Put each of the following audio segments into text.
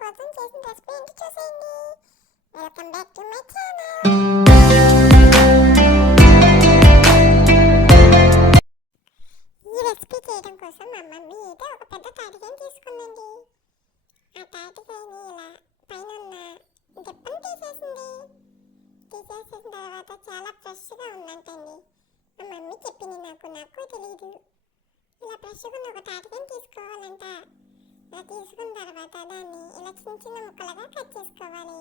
కోసం చేసిన రెసిపీ ఏంటి చూసేయండి. Welcome back to my channel. ఈ రెసిపీ చేయడం కోసం మా మమ్మీ అయితే ఒక పెద్ద తాటికాయని తీసుకుందండి. ఆ తాటికాయని ఇలా పైన ఉన్న గిప్పని తీసేసింది. తీసేసిన తర్వాత చాలా ఫ్రెష్గా ఉందంటండి. మా మమ్మీ చెప్పింది, నాకు తెలియదు. ఇలా ఫ్రెష్గా ఉన్న ఒక తాటికాయని తీసుకోవాలంట. ఇలా తీసుకున్న తర్వాత దాన్ని ఇలా చిన్న చిన్న ముక్కలుగా కట్ చేసుకోవాలి.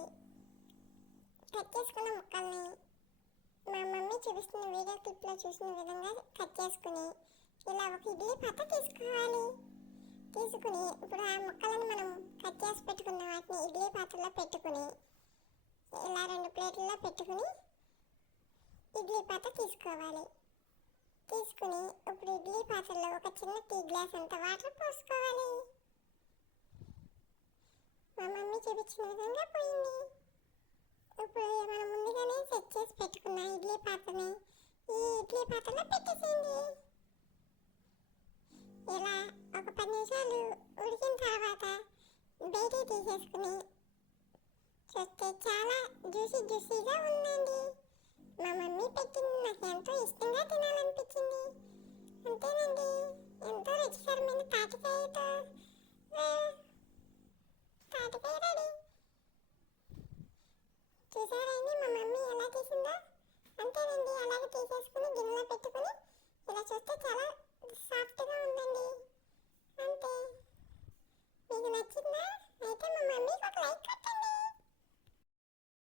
కట్ చేసుకున్న ముక్కల్ని మా మమ్మీ చూపిస్తున్న వీడియో క్లిప్లో చూసిన విధంగా కట్ చేసుకుని ఇలా ఒక ఇడ్లీ పాత్ర తీసుకోవాలి. తీసుకుని ఇప్పుడు ఆ ముక్కలను మనం కట్ చేసి పెట్టుకున్న వాటిని ఇడ్లీ పాత్రలో పెట్టుకుని ఇలా 2 ప్లేట్లలో పెట్టుకుని ఇడ్లీ పాత్ర తీసుకోవాలి. తీసుకుని ఇప్పుడు ఇడ్లీ పాత్రలో ఒక చిన్న టీ గ్లాస్ అంత వాటర్ పోసుకోవాలి. మా మమ్మీ చూపించిన విధంగా పోయింది. ఇప్పుడు మనం ముందుగానే సెట్ చేసి పెట్టుకున్న ఇడ్లీ పాత్రని ఈ ఇడ్లీ పాత్రలో పెట్టేసేయండి. ఇలా ఒక 10 నిమిషాలు ఉడికిన తర్వాత బయటికి తీసేసుకుని చూస్తే చాలా జ్యూసీగా ఉందండి. మా మమ్మీ పెట్టింది నాకు ఎంతో ఇష్టంగా తినాలనిపించింది. అంతేనండి, ఎంతో రుచికరమైన తాటికాయతో